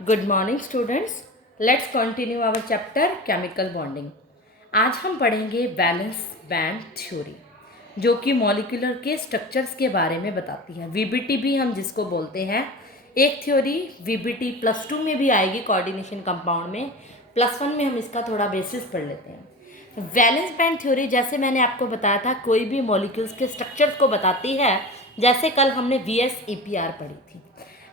Good morning students. Let's continue our chapter chemical bonding. आज हम पढ़ेंगे वैलेंस बैंड थ्योरी, जो कि मॉलिक्यूलर के स्ट्रक्चर्स के बारे में बताती है। वीबीटी भी हम जिसको बोलते हैं। एक थ्योरी वीबीटी +2 में भी आएगी, कोऑर्डिनेशन कंपाउंड में। +1 में हम इसका थोड़ा बेसिस पढ़ लेते हैं। वैलेंस बैंड थ्योरी, जैसे मैंने आपको बताया था, कोई भी मॉलिक्यूल्स के स्ट्रक्चर्स को बताती है। जैसे कल हमने VSEPR पढ़ी थी,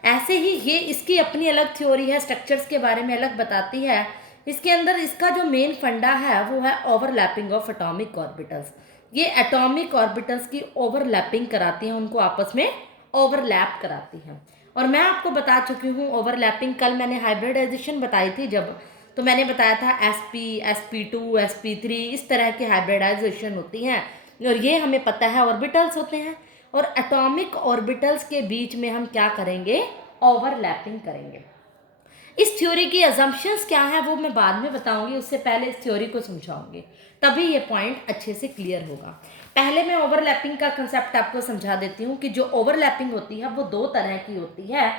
ऐसे ही ये इसकी अपनी अलग थ्योरी है, स्ट्रक्चर्स के बारे में अलग बताती है। इसके अंदर इसका जो मेन फंडा है वो है ओवरलैपिंग ऑफ एटॉमिक ऑर्बिटल्स। ये एटॉमिक ऑर्बिटल्स की ओवरलैपिंग कराती हैं, उनको आपस में ओवरलैप कराती हैं। और मैं आपको बता चुकी हूँ ओवरलैपिंग, कल मैंने हाइब्रिडाइजेशन बताई थी जब, तो मैंने बताया था sp sp2 sp3 इस तरह की हाइब्रिडाइजेशन होती हैं, और ये हमें पता है ऑर्बिटल्स होते हैं। और एटॉमिक ऑर्बिटल्स के बीच में हम क्या करेंगे, ओवरलैपिंग करेंगे। इस थ्योरी की अजम्पशंस क्या है वो मैं बाद में बताऊंगी, उससे पहले इस थ्योरी को समझाऊंगी, तभी ये पॉइंट अच्छे से क्लियर होगा। पहले मैं ओवरलैपिंग का कंसेप्ट आपको समझा देती हूँ कि जो ओवरलैपिंग होती है वो दो तरह की होती है।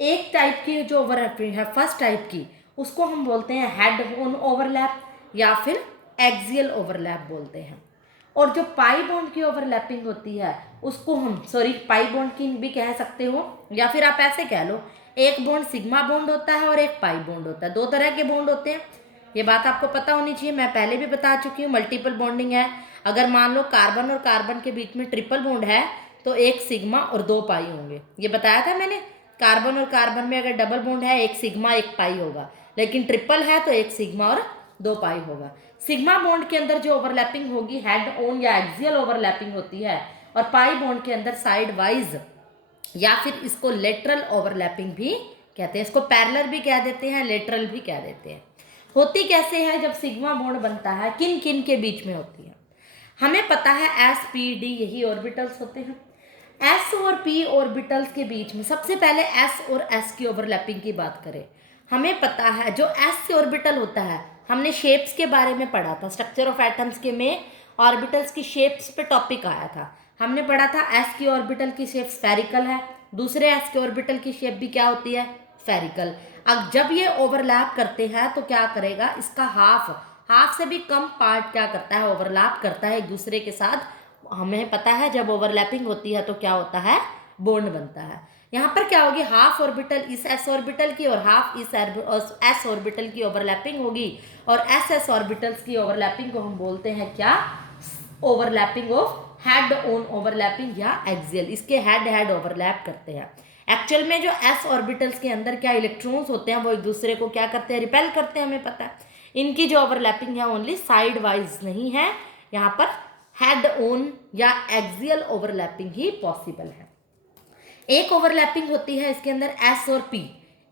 एक टाइप की जो ओवरलैपिंग है, फर्स्ट टाइप की, उसको हम बोलते हैं हेड ऑन ओवरलैप या फिर एक्सियल ओवरलैप बोलते हैं। और जो पाई बॉन्ड की ओवरलैपिंग होती है उसको हम, सॉरी, पाई बॉन्ड की भी कह सकते हो, या फिर आप ऐसे कह लो, एक बॉन्ड सिग्मा बॉन्ड होता है और एक पाई बॉन्ड होता है। दो तरह के बॉन्ड होते हैं, ये बात आपको पता होनी चाहिए, मैं पहले भी बता चुकी हूँ। मल्टीपल बॉन्डिंग है, अगर मान लो कार्बन और कार्बन के बीच में ट्रिपल बॉन्ड है तो एक सिग्मा और दो पाई होंगे, ये बताया था मैंने। कार्बन और कार्बन में अगर डबल बॉन्ड है, एक सिग्मा एक पाई होगा, लेकिन ट्रिपल है तो एक सिग्मा और दो पाई होगा। सिग्मा बॉन्ड के अंदर जो ओवरलैपिंग होगी हेड ऑन या एक्सियल ओवरलैपिंग होती है, और पाई बॉन्ड के अंदर साइड वाइज या फिर इसको लेटरल ओवरलैपिंग भी कहते हैं। इसको पैरेलल भी कह देते हैं, लेटरल भी कह देते हैं। होती कैसे है जब सिग्मा बॉन्ड बनता है, किन किन के बीच में होती है? हमें पता है S P D यही ऑर्बिटल्स होते हैं। S और P ऑर्बिटल्स के बीच में सबसे पहले S और S की ओवरलैपिंग की बात करें, हमें पता है जो S ऑर्बिटल होता है, हमने शेप्स के बारे में पढ़ा था, स्ट्रक्चर ऑफ एटम्स के में ऑर्बिटल्स की शेप्स पे टॉपिक आया था। हमने पढ़ा था S की ऑर्बिटल की शेप स्फेरिकल है, दूसरे S के ऑर्बिटल की शेप भी क्या होती है, स्फेरिकल। अब जब ये ओवरलैप करते हैं तो क्या करेगा, इसका हाफ से भी कम पार्ट क्या करता है, ओवरलैप करता है एक दूसरे के साथ। हमें पता है जब ओवरलैपिंग होती है तो क्या होता है, बॉन्ड बनता है। यहाँ पर क्या होगी, हाफ ऑर्बिटल इस S ऑर्बिटल की और हाफ इस S ऑर्बिटल की ओवरलैपिंग होगी, और S ऑर्बिटल्स की ओवरलैपिंग को हम बोलते हैं क्या, overlapping of head on overlapping या एक्सियल। इसके हेड ओवरलैप करते हैं। एक्चुअल में जो S ऑर्बिटल्स के अंदर क्या इलेक्ट्रॉन्स होते हैं वो एक दूसरे को क्या करते हैं, रिपेल करते हैं, हमें पता है। इनकी जो ओवरलैपिंग है ओनली साइड वाइज नहीं है, यहाँ पर हेड ऑन या एक्सियल ओवरलैपिंग ही पॉसिबल है। एक ओवरलैपिंग होती है इसके अंदर S और P।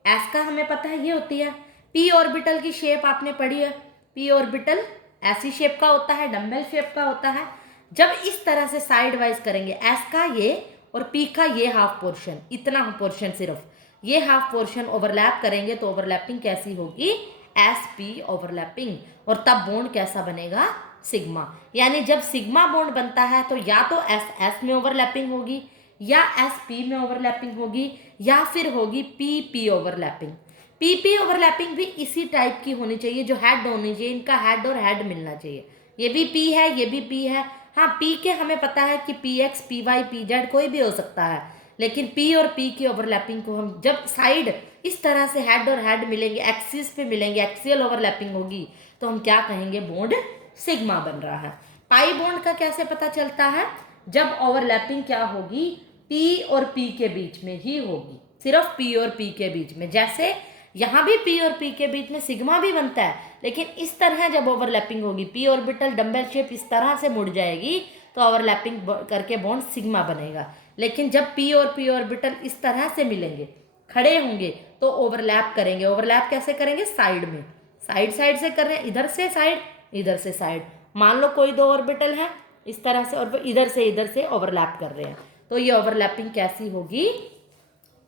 S का हमें पता है ये होती है। P ऑर्बिटल की शेप आपने पढ़ी है, P ऑर्बिटल ऐसी शेप का होता है, डम्बल शेप का होता है। जब इस तरह से साइड वाइज करेंगे, S का ये और P का ये हाफ पोर्शन, इतना पोर्शन, सिर्फ ये हाफ पोर्शन ओवरलैप करेंगे तो ओवरलैपिंग कैसी होगी, SP ओवरलैपिंग। और तब बॉन्ड कैसा बनेगा, सिग्मा। यानी जब सिग्मा बॉन्ड बनता है तो या तो S में ओवरलैपिंग होगी, या SP में ओवरलैपिंग होगी, या फिर होगी PP ओवरलैपिंग। PP ओवरलैपिंग भी इसी टाइप की होनी चाहिए, जो हेड होनी चाहिए, इनका हेड और हेड मिलना चाहिए। ये भी P है, ये भी P है। हाँ, P के हमें पता है कि PX PY PZ कोई भी हो सकता है, लेकिन P और P की ओवरलैपिंग को हम जब साइड इस तरह से हेड और हेड मिलेंगे, एक्सिस पे मिलेंगे, एक्सियल ओवरलैपिंग होगी, तो हम क्या कहेंगे, बॉन्ड सिग्मा बन रहा है। पाई बॉन्ड का कैसे पता चलता है, जब ओवरलैपिंग क्या होगी, P और P के बीच में ही होगी, सिर्फ P और P के बीच में। जैसे यहाँ भी P और P के बीच में सिग्मा भी बनता है, लेकिन इस तरह जब ओवरलैपिंग होगी, P ऑर्बिटल डम्बल शेप इस तरह से मुड़ जाएगी तो ओवरलैपिंग करके बॉन्ड सिग्मा बनेगा। लेकिन जब P और P ऑर्बिटल इस तरह से मिलेंगे, खड़े होंगे, तो ओवरलैप करेंगे। ओवरलैप कैसे करेंगे, साइड में, साइड साइड से कर रहे हैं, इधर से साइड, इधर से साइड। मान लो कोई दो ऑर्बिटल है इस तरह से, और इधर से ओवरलैप कर रहे हैं, तो ये ओवरलैपिंग कैसी होगी,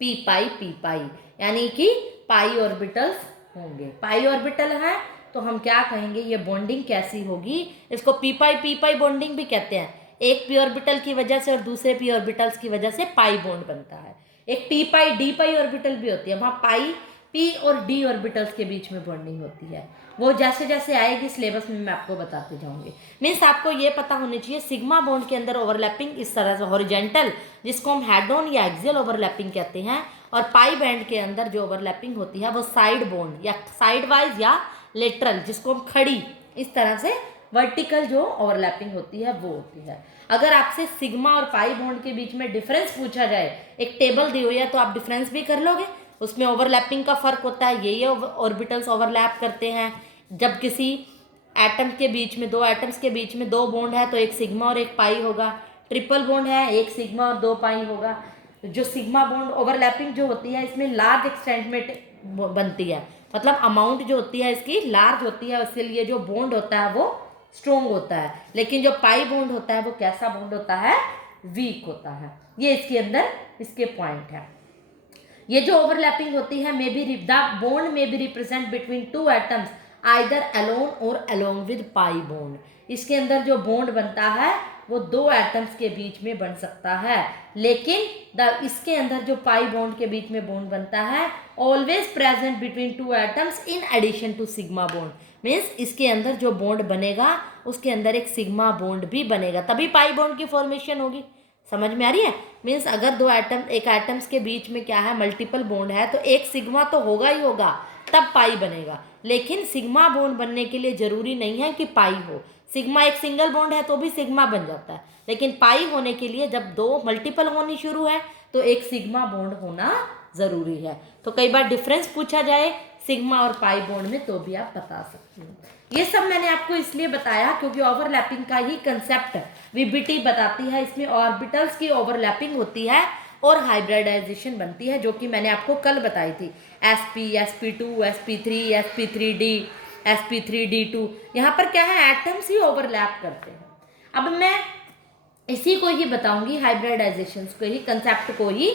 P पाई, यानी कि पाई ऑर्बिटल्स होंगे। पाई ऑर्बिटल है तो हम क्या कहेंगे, ये बॉन्डिंग कैसी होगी, इसको P पाई बॉन्डिंग भी कहते हैं। एक P ऑर्बिटल की वजह से और दूसरे P ऑर्बिटल्स की वजह से पाई बॉन्ड बनता है। एक P पाई D पाई ऑर्बिटल भी होती है, वहाँ पाई पी और डी ऑर्बिटल्स के बीच में बॉन्डिंग होती है। वो जैसे जैसे आएगी सिलेबस में मैं आपको बताते जाऊंगी। मीन्स आपको ये पता होनी चाहिए सिग्मा बॉन्ड के अंदर ओवरलैपिंग इस तरह से हॉरिजेंटल, जिसको हम हेड ऑन या एक्सियल ओवरलैपिंग कहते हैं, और पाई बैंड के अंदर जो ओवरलैपिंग होती है वो साइड बॉन्ड या साइड वाइज या लेटरल, जिसको हम खड़ी इस तरह से वर्टिकल जो ओवरलैपिंग होती है वो होती है। अगर आपसे सिग्मा और पाई बॉन्ड के बीच में डिफरेंस पूछा जाए, एक टेबल दी हुई है तो आप डिफरेंस भी कर लोगे, उसमें ओवरलैपिंग का फर्क होता है, ये ऑर्बिटल्स ओवरलैप करते हैं। जब किसी एटम के बीच में, दो एटम्स के बीच में दो बॉन्ड है तो एक सिग्मा और एक पाई होगा। ट्रिपल बॉन्ड है, एक सिग्मा और दो पाई होगा। जो सिग्मा बॉन्ड ओवरलैपिंग जो होती है इसमें लार्ज एक्सटेंट में बनती है, मतलब अमाउंट जो होती है इसकी लार्ज होती है, इसलिए जो बॉन्ड होता है वो स्ट्रोंग होता है। लेकिन जो पाई बॉन्ड होता है वो कैसा बॉन्ड होता है, वीक होता है। ये इसके अंदर इसके पॉइंट है। ये जो ओवरलैपिंग होती है may be the bond may be represent between two atoms either alone और अलोंग विद पाई बॉन्ड। इसके अंदर जो बॉन्ड बनता है वो दो एटम्स के बीच में बन सकता है, लेकिन इसके अंदर जो पाई बॉन्ड के बीच में बॉन्ड बनता है always present between two atoms in addition to sigma bond. Means इसके अंदर जो बॉन्ड बनेगा उसके अंदर एक सिग्मा बॉन्ड भी बनेगा, तभी पाई बॉन्ड की फॉर्मेशन होगी। समझ में आ रही है? मीन्स अगर दो एटम, एक एटम्स के बीच में क्या है, मल्टीपल बॉन्ड है, तो एक सिग्मा तो होगा ही होगा, तब पाई बनेगा। लेकिन सिग्मा बॉन्ड बनने के लिए जरूरी नहीं है कि पाई हो। सिग्मा एक सिंगल बॉन्ड है तो भी सिग्मा बन जाता है, लेकिन पाई होने के लिए जब दो मल्टीपल होनी शुरू है तो एक सिग्मा बॉन्ड होना जरूरी है। तो कई बार डिफरेंस पूछा जाए सिग्मा और पाई बॉन्ड में तो भी आप बता सकते हो। ये सब मैंने आपको इसलिए बताया क्योंकि ओवरलैपिंग का ही कंसेप्ट वीबीटी बताती है। इसमें ऑर्बिटल्स की ओवरलैपिंग होती है और हाइब्रिडाइजेशन बनती है, जो कि मैंने आपको कल बताई थी। sp, sp2, sp3, sp3d, sp3d2। यहाँ पर क्या है, एटम्स ही ओवरलैप करते हैं। अब मैं इसी को ही बताऊंगी, हाइब्रिडाइजेशन को ही, कंसेप्ट को ही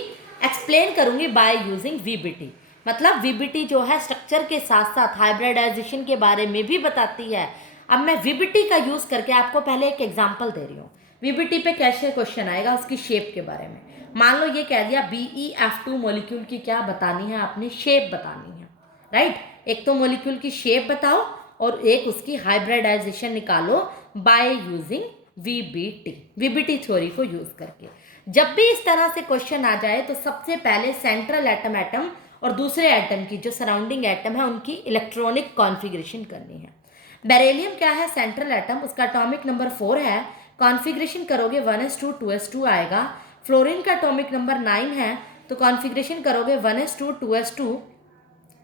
एक्सप्लेन करूंगी बाय यूजिंग वीबीटी। मतलब वीबीटी जो है स्ट्रक्चर के साथ साथ हाइब्रिडाइजेशन के बारे में भी बताती है। अब मैं वीबीटी का यूज करके आपको पहले एक एग्जांपल दे रही हूँ। वीबीटी पे कैसे क्वेश्चन आएगा उसकी शेप के बारे में। मान लो ये कह दिया BeF2 मॉलिक्यूल की क्या बतानी है, आपने शेप बतानी है, राइट। एक तो मॉलिक्यूल की शेप बताओ और एक उसकी हाइब्रिडाइजेशन निकालो बाय यूजिंग वीबीटी थ्योरी को यूज करके। जब भी इस तरह से क्वेश्चन आ जाए तो सबसे पहले सेंट्रल एटम और दूसरे एटम की जो सराउंडिंग एटम है उनकी इलेक्ट्रॉनिक कॉन्फ़िगरेशन करनी है। बेरिलियम क्या है, सेंट्रल एटम, उसका एटॉमिक नंबर 4 है। कॉन्फ़िगरेशन करोगे 1s2 2s2 आएगा। फ्लोरीन का एटॉमिक नंबर 9 है, तो कॉन्फ़िगरेशन करोगे 1s2 2s2,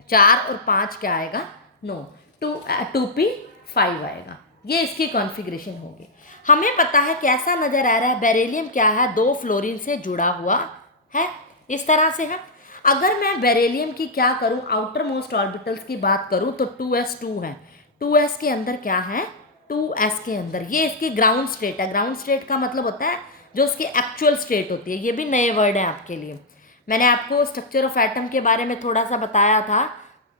4 और 5 क्या आएगा, 9, 2p5 आएगा। ये इसकी कॉन्फ़िगरेशन होगी। हमें पता है कैसा नजर आ रहा है, बेरिलियम क्या है, 2 फ्लोरीन से जुड़ा हुआ है, इस तरह से है। अगर मैं बेरिलियम की क्या करूं, आउटर मोस्ट ऑर्बिटल्स की बात करूं तो 2s2 है। 2s के अंदर क्या है, 2s के अंदर ये इसकी ग्राउंड स्टेट है। ग्राउंड स्टेट का मतलब होता है जो उसकी एक्चुअल स्टेट होती है। ये भी नए वर्ड है आपके लिए। मैंने आपको स्ट्रक्चर ऑफ एटम के बारे में थोड़ा सा बताया था,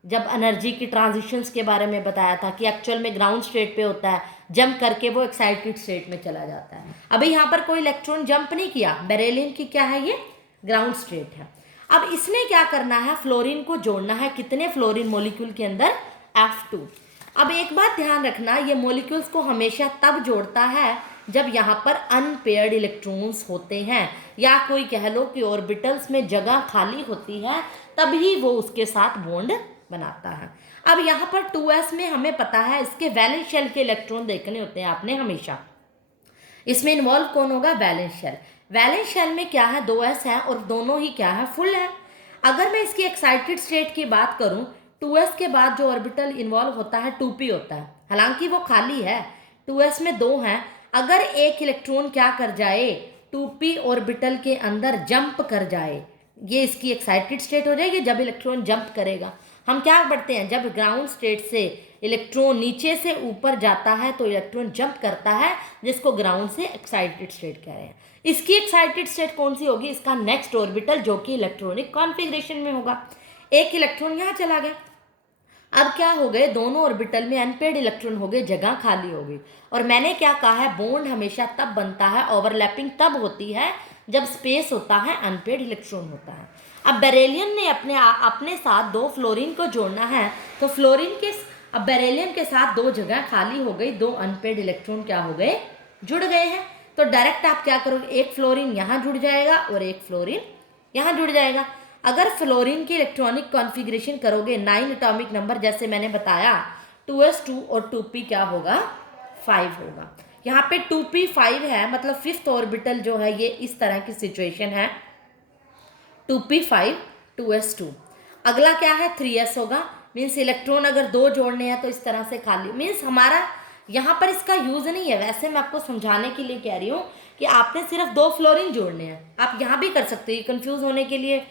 जब एनर्जी की ट्रांजिशंस के बारे में बताया था कि एक्चुअल में ग्राउंड स्टेट पे होता है, जंप करके वो एक्साइटेड स्टेट में चला जाता है। अभी यहाँ पर कोई इलेक्ट्रॉन जंप नहीं किया, बेरिलियम की क्या है, ये ग्राउंड स्टेट है। अब इसने क्या करना है, फ्लोरीन को जोड़ना है। कितने फ्लोरीन मॉलिक्यूल के अंदर, F2। अब एक बात ध्यान रखना, ये मॉलिक्यूल्स को हमेशा तब जोड़ता है जब यहाँ पर अनपेयर्ड इलेक्ट्रॉन्स होते हैं, या कोई कह लो कि ऑर्बिटल्स में जगह खाली होती है, तभी वो उसके साथ बॉन्ड बनाता है। अब यहाँ पर 2s में हमें पता है इसके वैलेंस शेल के इलेक्ट्रॉन देखने होते हैं आपने हमेशा। इसमें इन्वॉल्व कौन होगा, वैलेंस शेल। वैलेंस शेल में क्या है, 2s है और दोनों ही क्या है, फुल है। अगर मैं इसकी एक्साइटेड स्टेट की बात करूं, 2s के बाद जो ऑर्बिटल इन्वॉल्व होता है 2p होता है, हालांकि वो खाली है। 2s में 2 हैं। अगर एक इलेक्ट्रॉन क्या कर जाए, 2p ऑर्बिटल के अंदर जंप कर जाए, ये इसकी एक्साइटेड स्टेट हो जाएगी। जब इलेक्ट्रॉन जंप करेगा, हम क्या पढ़ते हैं, जब ग्राउंड स्टेट से इलेक्ट्रॉन नीचे से ऊपर जाता है तो इलेक्ट्रॉन जंप करता है, जिसको ग्राउंड से एक्साइटेड स्टेट कह रहे हैं। इसकी एक्साइटेड स्टेट कौन सी होगी, इसका नेक्स्ट ऑर्बिटल, जो कि इलेक्ट्रॉनिक कॉन्फ़िगरेशन में होगा। एक इलेक्ट्रॉन यहाँ चला गया, अब क्या हो गए, दोनों ऑर्बिटल में अनपेड इलेक्ट्रॉन हो गए, जगह खाली हो गई। और मैंने क्या कहा है, बॉन्ड हमेशा तब बनता है, ओवरलैपिंग तब होती है जब स्पेस होता है, अनपेड इलेक्ट्रॉन होता है। अब बेरिलियम ने अपने साथ 2 फ्लोरीन को जोड़ना है, तो फ्लोरीन के अब बेरिलियम के साथ 2 जगह खाली हो गई, 2 अनपेड इलेक्ट्रॉन क्या हो गए, जुड़ गए हैं। तो डायरेक्ट आप क्या करोगे, एक फ्लोरीन यहाँ जुड़ जाएगा और एक फ्लोरीन यहाँ जुड़ जाएगा। अगर फ्लोरीन की इलेक्ट्रॉनिक कॉन्फ़िगरेशन करोगे 9 एटॉमिक नंबर जैसे मैंने बताया, 2s2 और 2p क्या होगा, 5 होगा। यहाँ पे 2p 5 है, मतलब फिफ्थ ऑर्बिटल जो है ये इस तरह की सिचुएशन है, 2p5 2s2। अगला क्या है, 3s होगा, मीन्स इलेक्ट्रॉन अगर 2 जोड़ने हैं तो इस तरह से खाली, मीन्स हमारा यहाँ पर इसका यूज़ नहीं है। वैसे मैं आपको समझाने के लिए कह रही हूँ कि आपने सिर्फ 2 फ्लोरीन जोड़ने हैं, आप यहाँ भी कर सकते हो, कंफ्यूज होने के लिए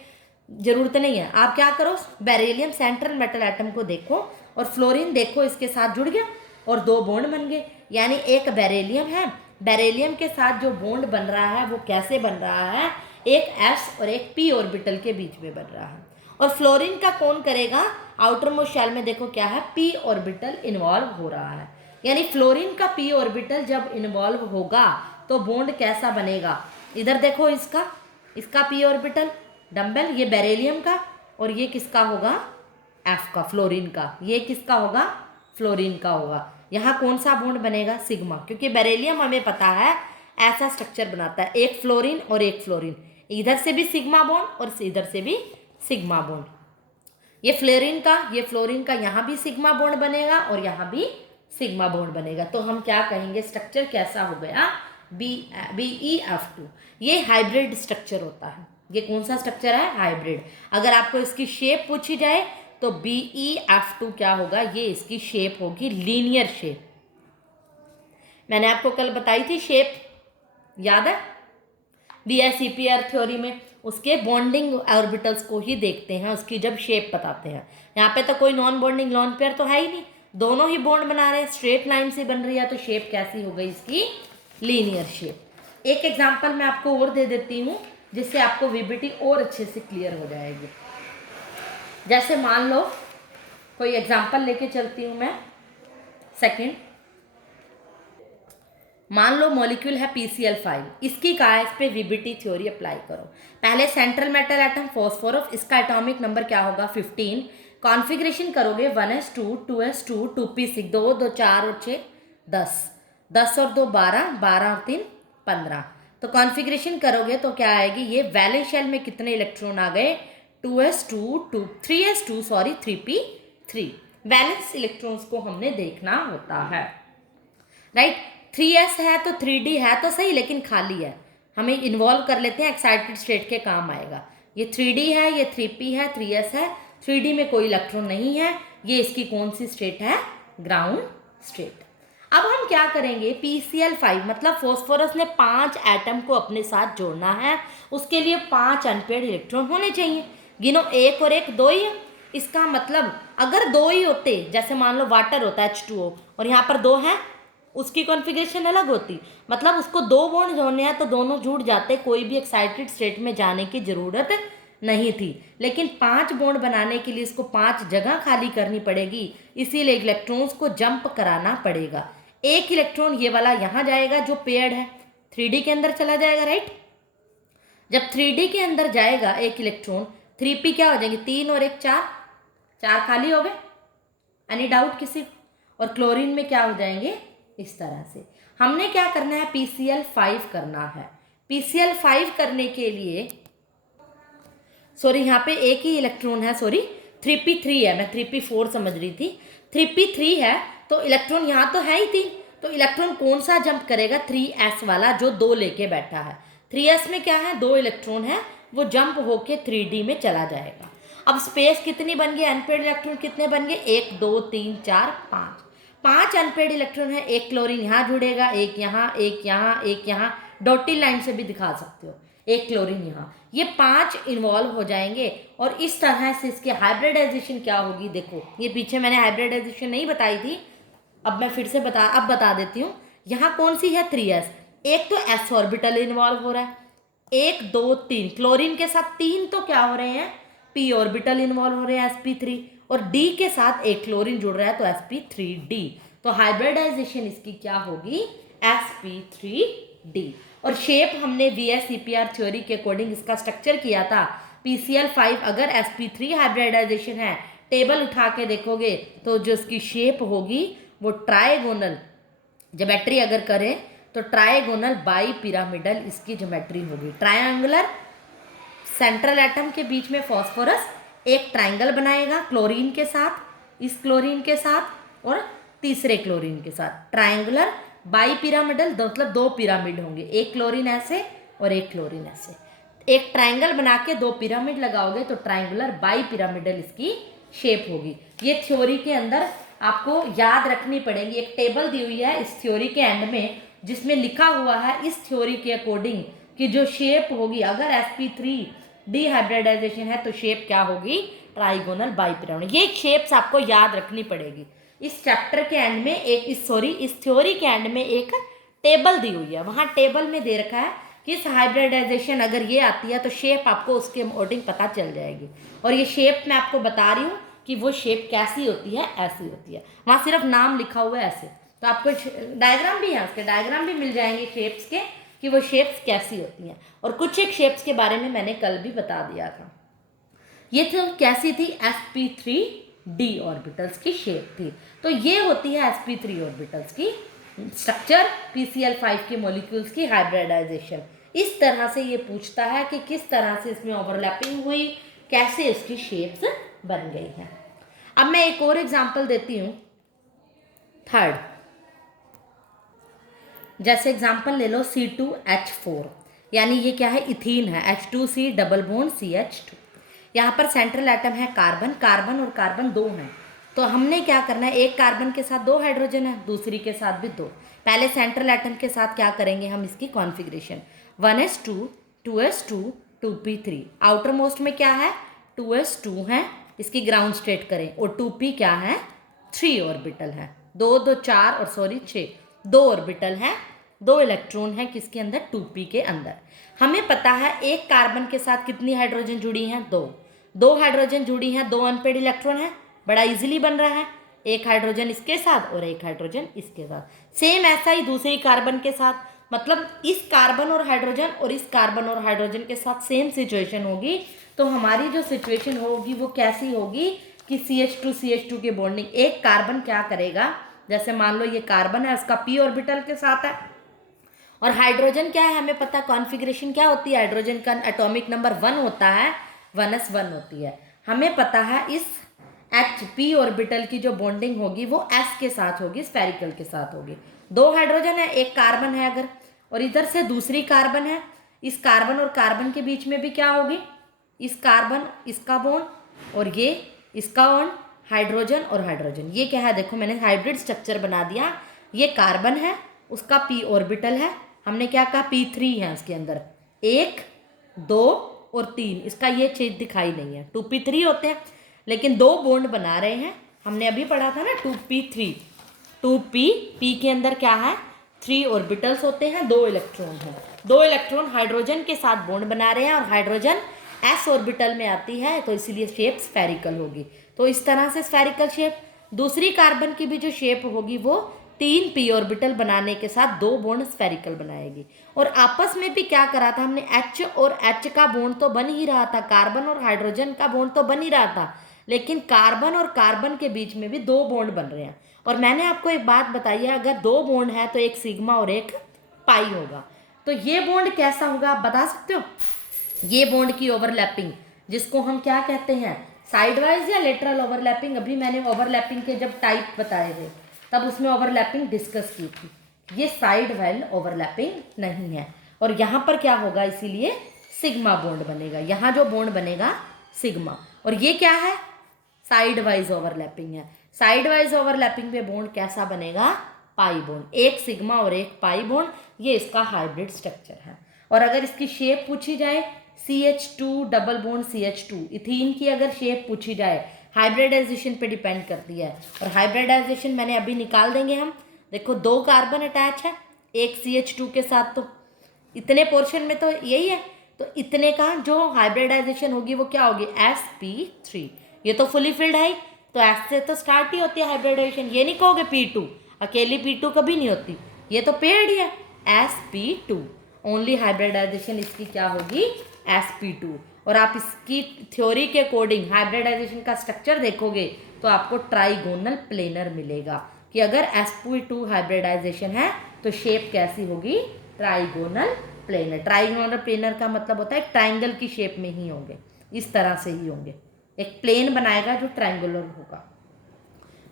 ज़रूरत नहीं है। आप क्या करो, बेरिलियम सेंट्रल मेटल एटम को देखो और फ्लोरीन देखो, इसके साथ जुड़ गया और 2 बॉन्ड बन गए। यानी एक बेरिलियम है, बेरिलियम के साथ जो बॉन्ड बन रहा है वो कैसे बन रहा है, एक s और एक p ऑर्बिटल के बीच में बन रहा है। और फ्लोरीन का कौन करेगा, आउटर मोस्ट शेल में देखो क्या है, p ऑर्बिटल इन्वॉल्व हो रहा है। यानी फ्लोरीन का p ऑर्बिटल जब इन्वॉल्व होगा तो बॉन्ड कैसा बनेगा, इधर देखो इसका p ऑर्बिटल डम्बल, ये बेरिलियम का, और ये किसका होगा, f का, फ्लोरीन का। ये किसका होगा, फ्लोरीन का होगा। यहाँ कौन सा बॉन्ड बनेगा, सिग्मा, क्योंकि बेरिलियम हमें पता है ऐसा स्ट्रक्चर बनाता है, एक फ्लोरीन और एक फ्लोरीन, इधर से भी सिग्मा बॉन्ड और इधर से भी सिग्मा बॉन्ड। ये फ्लोरीन का यहाँ भी सिग्मा बॉन्ड बनेगा और यहाँ भी सिग्मा बॉन्ड बनेगा। तो हम क्या कहेंगे, स्ट्रक्चर कैसा हो गया, BeF2। ये हाइब्रिड स्ट्रक्चर होता है। ये कौन सा स्ट्रक्चर है, हाइब्रिड। अगर आपको इसकी शेप पूछी जाए तो BeF2 क्या होगा, ये इसकी शेप होगी लीनियर शेप। मैंने आपको कल बताई थी शेप, याद है, BeCpR थ्योरी में उसके बॉन्डिंग ऑर्बिटल्स को ही देखते हैं, उसकी जब शेप बताते हैं। यहाँ पे तो कोई नॉन बॉन्डिंग लोन पेयर तो है ही नहीं, दोनों ही बॉन्ड बना रहे हैं, स्ट्रेट लाइन से बन रही है, तो शेप कैसी हो गई इसकी, लीनियर शेप। एक एग्जांपल मैं आपको और दे देती हूँ जिससे आपको VBT और अच्छे से क्लियर हो जाएगी। जैसे मान लो कोई एग्जांपल लेके चलती हूँ मैं, सेकंड, मान लो मॉलिक्यूल है PCl5, इसकी कहा है, इस पर VBT थ्योरी अप्लाई करो। पहले सेंट्रल मेटल एटम फॉस्फोरस, इसका एटॉमिक नंबर क्या होगा, 15। कॉन्फ़िगरेशन करोगे 1s2 2s2 2p6, 2 2 4 और 6 10, 10 और 2 12, 12 और 3 15। तो कॉन्फ़िगरेशन करोगे तो क्या आएगी, ये वैलेंस शेल में कितने इलेक्ट्रॉन आ गए, 3s2 sorry 3p3। Valence electrons को हमने देखना होता है, राइट। 3s है तो 3d है तो सही, लेकिन खाली है, हमें इन्वॉल्व कर लेते हैं, एक्साइटेड स्टेट के काम आएगा। ये 3d है, ये 3p है, 3s है, 3d में कोई इलेक्ट्रॉन नहीं है, ये इसकी कौन सी स्टेट है, ग्राउंड स्टेट। अब हम क्या करेंगे, PCl5 मतलब फॉस्फोरस ने 5 एटम को अपने साथ जोड़ना है, उसके लिए 5 अनपेड इलेक्ट्रॉन होने चाहिए। गिनो, 1 और 1 2 ही है। इसका मतलब अगर 2 ही होते, जैसे मान लो वाटर होता है H2O और यहाँ पर 2 है, उसकी कॉन्फ़िगरेशन अलग होती, मतलब उसको 2 बॉन्ड जोड़ने हैं तो दोनों जुड़ जाते, कोई भी एक्साइटेड स्टेट में जाने की ज़रूरत नहीं थी। लेकिन 5 बॉन्ड बनाने के लिए इसको 5 जगह खाली करनी पड़ेगी, इसीलिए इलेक्ट्रॉन्स को जंप कराना पड़ेगा। एक इलेक्ट्रॉन ये वाला यहाँ जाएगा जो पेयर्ड है, 3D के अंदर चला जाएगा, राइट। जब 3D के अंदर जाएगा एक इलेक्ट्रॉन, 3p क्या हो जाएंगे, 3 और 1 4, 4 खाली हो गए, एनी डाउट किसी। और क्लोरीन में क्या हो जाएंगे, इस तरह से। हमने क्या करना है, PCl5 करना है। PCl5 करने के लिए, सॉरी यहाँ पे एक ही इलेक्ट्रॉन है, सॉरी 3p3 है, मैं 3p4 समझ रही थी, 3p3 है तो इलेक्ट्रॉन यहाँ तो है ही 3, तो इलेक्ट्रॉन कौन सा जंप करेगा, 3s वाला जो 2 लेके बैठा है। 3s में क्या है, 2 इलेक्ट्रॉन है, वो जंप होके 3D में चला जाएगा। अब स्पेस कितनी बन गई, अनपेड इलेक्ट्रॉन कितने बन गए, 1 2 3 4 5, 5 अनपेड इलेक्ट्रॉन है। एक क्लोरीन यहाँ जुड़ेगा, एक यहाँ, एक यहाँ, एक यहाँ, डॉटेड लाइन से भी दिखा सकते हो, एक क्लोरीन यहाँ, ये 5 इन्वॉल्व हो जाएंगे। और इस तरह से इसकी हाइब्रिडाइजेशन क्या होगी, देखो ये पीछे मैंने हाइब्रिडाइजेशन नहीं बताई थी, अब मैं फिर से बता देती हूँ। यहाँ कौन सी है, 3s, एक तो s ऑर्बिटल इन्वॉल्व हो रहा है, 1 2 3 क्लोरीन के साथ 3 तो क्या हो रहे हैं, p ऑर्बिटल इन्वॉल्व हो रहे हैं, sp3, और D के साथ एक क्लोरीन जुड़ रहा है तो sp3d। तो हाइब्रिडाइजेशन इसकी क्या होगी, sp3d। और शेप हमने VSEPR थ्योरी के अकॉर्डिंग इसका स्ट्रक्चर किया था, PCl5 अगर sp3 हाइब्रिडाइजेशन है, टेबल उठा के देखोगे तो जो इसकी शेप होगी वो ट्राइगोनल, ज्योमेट्री अगर करें तो ट्राइगोनल बाई पिरामिडल इसकी ज्योमेट्री होगी। ट्रायंगुलर सेंट्रल एटम के बीच में फॉस्फोरस एक ट्रायंगल बनाएगा क्लोरीन के साथ, इस क्लोरीन के साथ और तीसरे क्लोरीन के साथ। ट्रायंगुलर बाई पिरामिडल मतलब दो पिरामिड होंगे, एक क्लोरीन ऐसे और एक क्लोरीन ऐसे। एक ट्रायंगल बना के दो पिरामिड लगाओगे तो ट्रायंगुलर बाई पिरामिडल इसकी शेप होगी। ये थ्योरी के अंदर आपको याद रखनी पड़ेगी। एक टेबल दी हुई है इस थ्योरी के एंड में जिसमें लिखा हुआ है इस थ्योरी के अकॉर्डिंग कि जो शेप होगी अगर sp3 डिहाइब्रिडाइजेशन है तो शेप क्या होगी, ट्राइगोनल बाई पिरामिड। ये शेप्स आपको याद रखनी पड़ेगी। इस चैप्टर के एंड में इस थ्योरी के एंड में एक टेबल दी हुई है, वहाँ टेबल में दे रखा है कि इस हाइब्रिडाइजेशन अगर ये आती है तो शेप आपको उसके अकॉर्डिंग पता चल जाएगी। और ये शेप मैं आपको बता रही हूँ कि वो शेप कैसी होती है, ऐसी होती है। वहाँ सिर्फ नाम लिखा हुआ है ऐसे, तो आपको डायग्राम भी है, उसके डायग्राम भी मिल जाएंगे शेप्स के कि वो शेप्स कैसी होती हैं। और कुछ एक शेप्स के बारे में मैंने कल भी बता दिया था। ये तो कैसी थी, sp3d ऑर्बिटल्स की शेप थी। तो ये होती है sp3 ऑर्बिटल्स की स्ट्रक्चर, PCl5 के मॉलिक्यूल्स की हाइब्रिडाइजेशन। इस तरह से ये पूछता है कि किस तरह से इसमें ओवरलैपिंग हुई, कैसे इसकी शेप्स बन गई हैं। अब मैं एक और एग्जांपल देती हूँ, थर्ड। जैसे एग्जांपल ले लो C2H4, यानी ये क्या है, इथीन है, H2C डबल बॉन्ड CH2। यहाँ पर सेंट्रल एटम है कार्बन, कार्बन और कार्बन दो हैं। तो हमने क्या करना है, एक कार्बन के साथ दो हाइड्रोजन है, दूसरी के साथ भी दो। पहले सेंट्रल एटम के साथ क्या करेंगे हम, इसकी configuration 1s2 2s2 2p3। Outer most में क्या है, 2s2 है, इसकी ग्राउंड स्टेट करें, और 2p क्या है, 3 ऑर्बिटल है, 2 2 4 और सॉरी 6, 2 ऑर्बिटल है, 2 इलेक्ट्रॉन है किसके अंदर, 2p के अंदर। हमें पता है एक कार्बन के साथ कितनी हाइड्रोजन जुड़ी हैं, 2 हाइड्रोजन जुड़ी हैं, 2 अनपेड इलेक्ट्रॉन है, बड़ा इजीली बन रहा है। एक हाइड्रोजन इसके साथ और एक हाइड्रोजन इसके साथ। सेम ऐसा ही दूसरी कार्बन के साथ, मतलब इस कार्बन और हाइड्रोजन और इस कार्बन और हाइड्रोजन के साथ सेम सिचुएशन होगी। तो हमारी जो सिचुएशन होगी वो कैसी होगी कि CH2 की बॉन्डिंग, एक कार्बन क्या करेगा, जैसे मान लो ये कार्बन है, उसका p ऑर्बिटल के साथ है, और हाइड्रोजन क्या है, हमें पता कॉन्फ़िगरेशन क्या होती है, हाइड्रोजन का एटॉमिक नंबर 1 होता है, 1s1 होती है। हमें पता है इस HP ऑर्बिटल की जो बॉन्डिंग होगी वो s के साथ होगी, स्फेरिकल के साथ होगी। 2 हाइड्रोजन है, एक कार्बन है अगर, और इधर से दूसरी कार्बन है, इस कार्बन और कार्बन के बीच में भी क्या होगी, इस कार्बन इसका बॉन्ड और ये इसका बॉन्ड, हाइड्रोजन और हाइड्रोजन। ये क्या है, देखो मैंने हाइब्रिड स्ट्रक्चर बना दिया। ये कार्बन है, उसका p ऑर्बिटल है, हमने क्या कहा, p3 है उसके अंदर, 1 2 और 3, इसका ये चीज दिखाई नहीं है, 2p3 होते हैं, लेकिन 2 बॉन्ड बना रहे हैं। हमने अभी पढ़ा था ना 2p3, 2p के अंदर क्या है, 3 ऑर्बिटल्स होते हैं, 2 इलेक्ट्रॉन हैं, 2 इलेक्ट्रॉन हाइड्रोजन के साथ बॉन्ड बना रहे हैं, और हाइड्रोजन s ऑर्बिटल में आती है, तो इसीलिए शेप स्फेरिकल होगी। तो इस तरह से स्फेरिकल शेप। दूसरी कार्बन की भी जो शेप होगी वो 3 p ऑर्बिटल बनाने के साथ 2 बॉन्ड स्फेरिकल बनाएगी। और आपस में भी क्या करा था हमने, H और H का बॉन्ड तो बन ही रहा था, कार्बन और हाइड्रोजन का बॉन्ड तो बन ही रहा था, लेकिन कार्बन और कार्बन के बीच में भी 2 बॉन्ड बन रहे हैं। और मैंने आपको एक बात बताई है, अगर 2 बॉन्ड है तो एक सिग्मा और एक पाई होगा। तो ये बॉन्ड कैसा होगा आप बता सकते हो, ये बॉन्ड की ओवरलैपिंग जिसको हम क्या कहते हैं, साइडवाइज या लेटरल ओवरलैपिंग। अभी मैंने ओवरलैपिंग के जब टाइप बताए थे तब उसमें ओवरलैपिंग डिस्कस की थी। ये साइड वाइज ओवरलैपिंग नहीं है। और यहाँ पर क्या होगा, इसीलिए सिग्मा बॉन्ड बनेगा, यहाँ जो बॉन्ड बनेगा सिग्मा। और ये क्या है, साइड वाइज ओवरलैपिंग है। साइड वाइज ओवरलैपिंग पे बॉन्ड कैसा बनेगा, पाई बॉन्ड, एक सिग्मा और एक पाई बॉन्ड। ये इसका हाइब्रिड स्ट्रक्चर है। और अगर इसकी शेप पूछी जाए, CH2 double bond CH2, ethene की अगर शेप पूछी जाए, हाइब्रिडाइजेशन पे डिपेंड करती है। और हाइब्रिडाइजेशन मैंने अभी निकाल देंगे हम। देखो 2 कार्बन अटैच है एक CH2 के साथ, तो इतने पोर्शन में तो यही है, तो इतने का जो हाइब्रिडाइजेशन होगी वो क्या होगी, sp3। ये तो फुली फिल्ड है, तो S से तो स्टार्ट ही होती है हाइब्रिडाइजेशन। ये नहीं कहोगे p2, अकेली p2 कभी नहीं होती, ये तो पेयर्ड ही है, sp2। ओनली हाइब्रिडाइजेशन इसकी क्या होगी, sp2। और आप इसकी थ्योरी के अकॉर्डिंग हाइब्रिडाइजेशन का स्ट्रक्चर देखोगे तो आपको ट्राइगोनल प्लेनर मिलेगा कि अगर sp2 हाइब्रिडाइजेशन है तो शेप कैसी होगी, ट्राइगोनल प्लेनर। ट्राइगोनल प्लेनर का मतलब होता है ट्राइंगल की शेप में ही होंगे, इस तरह से ही होंगे, एक प्लेन बनाएगा जो ट्राइंगुलर होगा,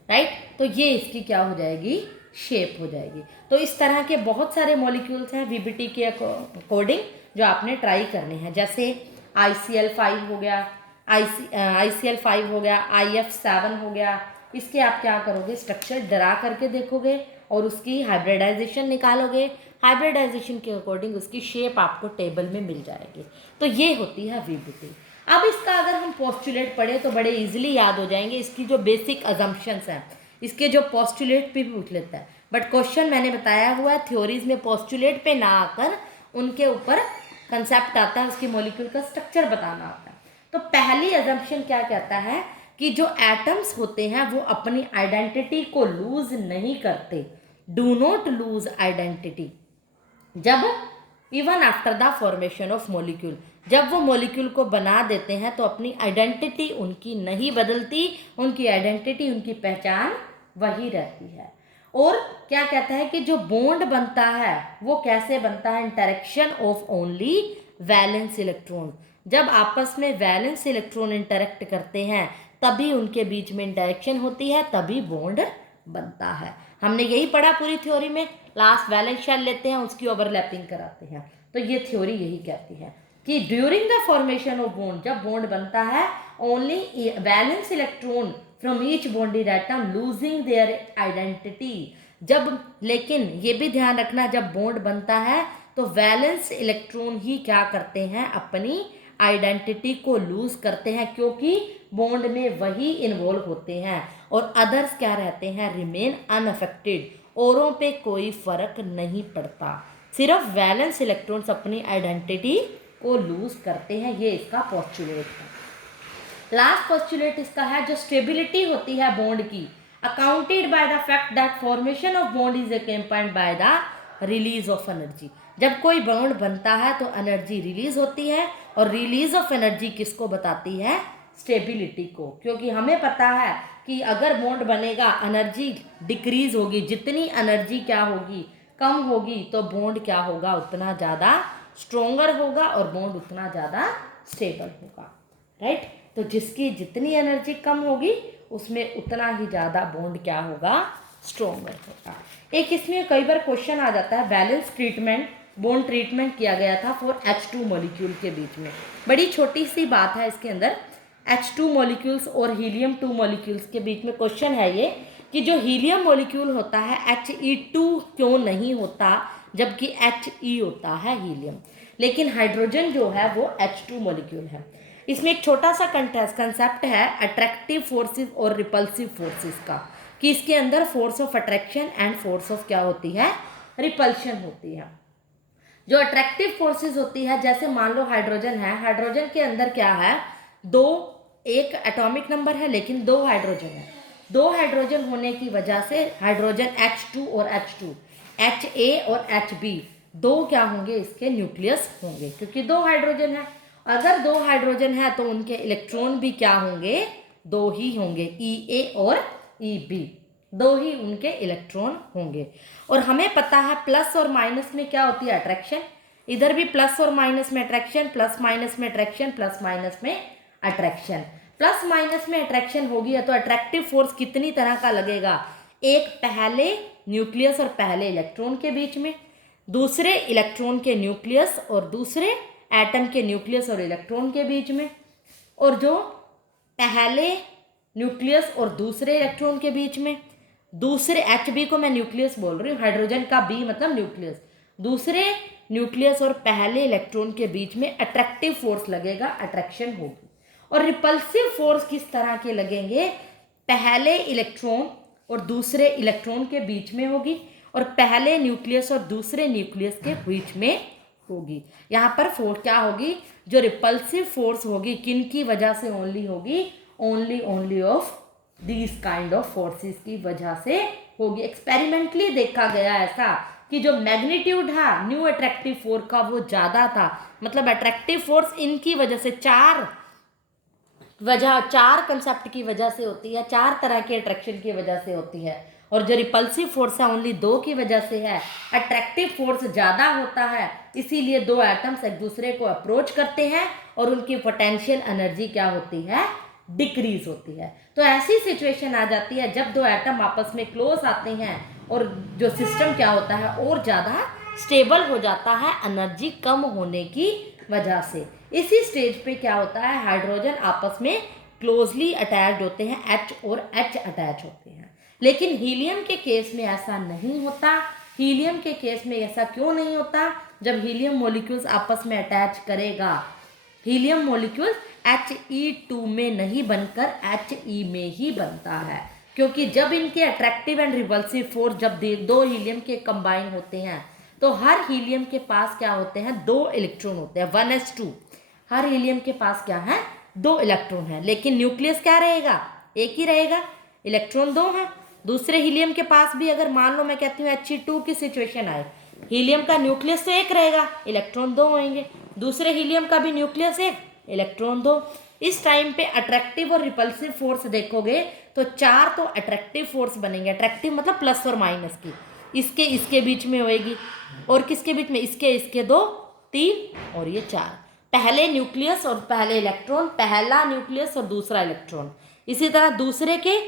राइट। तो ये इसकी क्या हो जाएगी, शेप हो जाएगी। तो इस तरह के बहुत सारे मॉलिक्यूल्स हैं वीबीटी के अकॉर्डिंग जो आपने ट्राई करने हैं, जैसे ICl5 हो गया, ICl5 हो गया, IF7 हो गया। इसके आप क्या करोगे, स्ट्रक्चर डरा करके देखोगे और उसकी हाइब्रिडाइजेशन निकालोगे, हाइब्रिडाइजेशन के अकॉर्डिंग उसकी शेप आपको टेबल में मिल जाएगी। तो ये होती है वीबीटी। अब इसका अगर हम पोस्टुलेट पढ़ें तो बड़े इजीली याद हो जाएंगे, इसकी जो बेसिक अजम्पशंस हैं, इसके जो पोस्टुलेट पे भी पूछ लेता है, बट क्वेश्चन मैंने बताया हुआ है थ्योरीज में पोस्टुलेट पे ना आकर उनके ऊपर कंसेप्ट आता है, उसकी मॉलिक्यूल का स्ट्रक्चर बताना आता है। तो पहली अजम्पशन क्या कहता है कि जो एटम्स होते हैं वो अपनी आइडेंटिटी को लूज नहीं करते, डू नॉट लूज आइडेंटिटी, जब even after the formation of molecule, जब वो मॉलिक्यूल को बना देते हैं तो अपनी आइडेंटिटी उनकी नहीं बदलती, उनकी आइडेंटिटी, उनकी पहचान वही रहती है। और क्या कहता है कि जो बॉन्ड बनता है वो कैसे बनता है, interaction of only valence electron, जब आपस में वैलेंस इलेक्ट्रॉन इंटरेक्ट करते हैं तभी उनके बीच में इंटरेक्शन होती है, तभी बॉन्ड बनता है। हमने यही पढ़ा पूरी थ्योरी में, लास्ट वैलेंस शेल लेते हैं उसकी ओवरलैपिंग कराते हैं। तो ये थ्योरी यही कहती है कि during the formation of bond, जब बॉन्ड बनता है, only valence electron from each bonded atom losing their identity, जब, लेकिन ये भी ध्यान रखना जब बॉन्ड बनता है तो वैलेंस इलेक्ट्रॉन ही क्या करते हैं, अपनी आइडेंटिटी को लूज करते हैं, क्योंकि बॉन्ड में वही इन्वॉल्व होते हैं और अदर्स क्या रहते हैं, रिमेन अनअफेक्टेड, औरों पे कोई फर्क नहीं पड़ता, सिर्फ वैलेंस इलेक्ट्रॉन्स अपनी आइडेंटिटी को लूज करते हैं। ये इसका पोस्टुलेट है। लास्ट पोस्टुलेट इसका है, जो स्टेबिलिटी होती है बॉन्ड की, accounted by the fact that formation of bond is accompanied by the release of energy, जब कोई बॉन्ड बनता है तो एनर्जी रिलीज होती है, और रिलीज ऑफ एनर्जी किसको बताती है, स्टेबिलिटी को, क्योंकि हमें पता है कि अगर बॉन्ड बनेगा एनर्जी डिक्रीज होगी, जितनी एनर्जी क्या होगी, कम होगी, तो बॉन्ड क्या होगा, उतना ज़्यादा स्ट्रोंगर होगा और बॉन्ड उतना ज़्यादा स्टेबल होगा, राइट। तो जिसकी जितनी एनर्जी कम होगी उसमें उतना ही ज़्यादा बॉन्ड क्या होगा, स्ट्रोंगर होगा। एक इसमें कई बार क्वेश्चन आ जाता है, बैलेंस ट्रीटमेंट, बॉन्ड ट्रीटमेंट किया गया था फॉर H2 मॉलिक्यूल के बीच में, बड़ी छोटी सी बात है इसके अंदर, H2 मॉलिक्यूल्स और हीलियम-2 मॉलिक्यूल्स के बीच में क्वेश्चन है ये कि जो हीलियम मॉलिक्यूल होता है He2 क्यों नहीं होता, जबकि He होता है हीलियम, लेकिन हाइड्रोजन जो है वो H2 मॉलिक्यूल है। इसमें एक छोटा सा कंसेप्ट है अट्रैक्टिव फोर्सेस और रिपल्सिव फोर्सेस का, कि इसके अंदर force of attraction and force of क्या होती है, रिपल्शन होती है। जो अट्रैक्टिव फोर्सेस होती है, जैसे मान लो हाइड्रोजन है, हाइड्रोजन के अंदर क्या है, एक एटॉमिक नंबर है लेकिन 2 हाइड्रोजन है, 2 हाइड्रोजन होने की वजह से हाइड्रोजन H2 और H2, HA और HB, 2 क्या होंगे, इसके न्यूक्लियस होंगे, क्योंकि 2 हाइड्रोजन है। अगर 2 हाइड्रोजन है तो उनके इलेक्ट्रॉन भी क्या होंगे, 2 ही होंगे, EA और EB, 2 ही उनके इलेक्ट्रॉन होंगे। और हमें पता है प्लस और माइनस में क्या होती है, अट्रैक्शन, इधर भी प्लस और माइनस में अट्रैक्शन, प्लस माइनस में अट्रैक्शन, प्लस माइनस में अट्रैक्शन, प्लस माइनस में अट्रैक्शन होगी तो अट्रैक्टिव फोर्स कितनी तरह का लगेगा, एक पहले न्यूक्लियस और पहले इलेक्ट्रॉन के बीच में, दूसरे इलेक्ट्रॉन के न्यूक्लियस और दूसरे एटम के न्यूक्लियस और इलेक्ट्रॉन के बीच में, और जो पहले न्यूक्लियस और दूसरे इलेक्ट्रॉन के बीच में, दूसरे HB को मैं न्यूक्लियस बोल रही हूँ, हाइड्रोजन का B मतलब न्यूक्लियस, दूसरे न्यूक्लियस और पहले इलेक्ट्रॉन के बीच में अट्रैक्टिव फोर्स लगेगा, अट्रैक्शन होगी। और रिपल्सिव फोर्स किस तरह के लगेंगे, पहले इलेक्ट्रॉन और दूसरे इलेक्ट्रॉन के बीच में होगी, और पहले न्यूक्लियस और दूसरे न्यूक्लियस के बीच में होगी। यहाँ पर फोर्स क्या होगी, जो रिपल्सिव फोर्स होगी किन की वजह से ओनली होगी, only of these kind of forces की वजह से होगी। एक्सपेरिमेंटली देखा गया ऐसा कि जो मैग्नीट्यूड है न्यू अट्रैक्टिव फोर्स का वो ज़्यादा था। मतलब अट्रैक्टिव फोर्स इनकी वजह से चार कंसेप्ट की वजह से होती है, चार तरह के अट्रैक्शन की वजह से होती है। और जो रिपल्सिव फोर्स है ओनली दो की वजह से है। अट्रैक्टिव फोर्स ज़्यादा होता है, इसीलिए दो एटम्स एक दूसरे को अप्रोच करते हैं और उनकी पोटेंशियल एनर्जी क्या होती है, डिक्रीज होती है। तो ऐसी सिचुएशन आ जाती है जब दो एटम आपस में क्लोज आते हैं और जो सिस्टम क्या होता है और ज़्यादा स्टेबल हो जाता है एनर्जी कम होने की वजह से। इसी स्टेज पे क्या होता है, हाइड्रोजन आपस में क्लोजली अटैच्ड होते हैं, H और H अटैच होते हैं। लेकिन हीलियम के केस में ऐसा नहीं होता। हीलियम के केस में ऐसा क्यों नहीं होता? जब हीलियम मॉलिक्यूल्स आपस में अटैच करेगा, हीलियम मॉलिक्यूल He2 में नहीं बनकर He में ही बनता है, क्योंकि जब इनके अट्रैक्टिव एंड रिपल्सिव फोर्स जब दो हीलियम के कंबाइन होते हैं तो हर हीलियम के पास क्या होते हैं, दो इलेक्ट्रॉन होते हैं, 1s2। हर हीलियम के पास क्या है, दो इलेक्ट्रॉन है। लेकिन न्यूक्लियस क्या रहेगा, एक ही रहेगा, इलेक्ट्रॉन दो है। दूसरे हीलियम के पास भी अगर मान लो मैं कहती हूँ He2 की सिचुएशन आए, हीलियम का न्यूक्लियस तो एक रहेगा, इलेक्ट्रॉन दो होंगे। दूसरे हीलियम का भी न्यूक्लियस एक, इलेक्ट्रॉन दो। इस टाइम पे अट्रैक्टिव और रिपल्सिव फोर्स देखोगे तो चार तो अट्रैक्टिव फोर्स बनेंगे। अट्रैक्टिव मतलब प्लस और माइनस की, इसके बीच में होएगी और किसके बीच में, इसके दो, तीन और ये चार। पहले न्यूक्लियस और पहले इलेक्ट्रॉन, पहला न्यूक्लियस और दूसरा इलेक्ट्रॉन। इसी तरह दूसरे के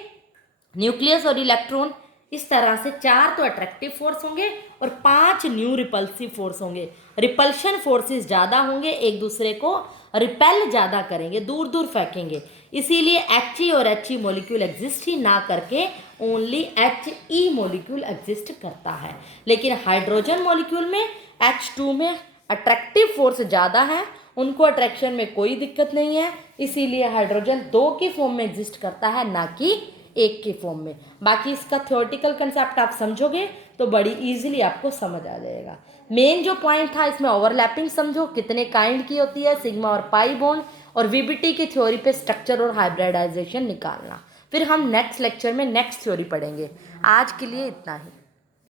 न्यूक्लियस और इलेक्ट्रॉन। इस तरह से चार तो अट्रैक्टिव फोर्स होंगे और पांच न्यू रिपल्सिव फोर्स होंगे। रिपल्शन फोर्सेस ज़्यादा होंगे, एक दूसरे को रिपेल ज़्यादा करेंगे, दूर दूर फेंकेंगे। इसीलिए He और He मॉलिक्यूल एग्जिस्ट ही ना करके ओनली He मॉलिक्यूल एग्जिस्ट करता है। लेकिन हाइड्रोजन मॉलिक्यूल में H2 में अट्रैक्टिव फोर्स ज़्यादा है, उनको अट्रैक्शन में कोई दिक्कत नहीं है, इसीलिए हाइड्रोजन दो की फॉर्म में एग्जिस्ट करता है, ना कि एक के फॉर्म में। बाकी इसका थ्योरेटिकल कंसेप्ट आप समझोगे तो बड़ी इजीली आपको समझ आ जाएगा। मेन जो पॉइंट था इसमें ओवरलैपिंग समझो, कितने काइंड की होती है, सिग्मा और पाई बॉन्ड, और वीबीटी की थ्योरी पे स्ट्रक्चर और हाइब्रिडाइजेशन निकालना। फिर हम नेक्स्ट लेक्चर में नेक्स्ट थ्योरी पढ़ेंगे। आज के लिए इतना ही।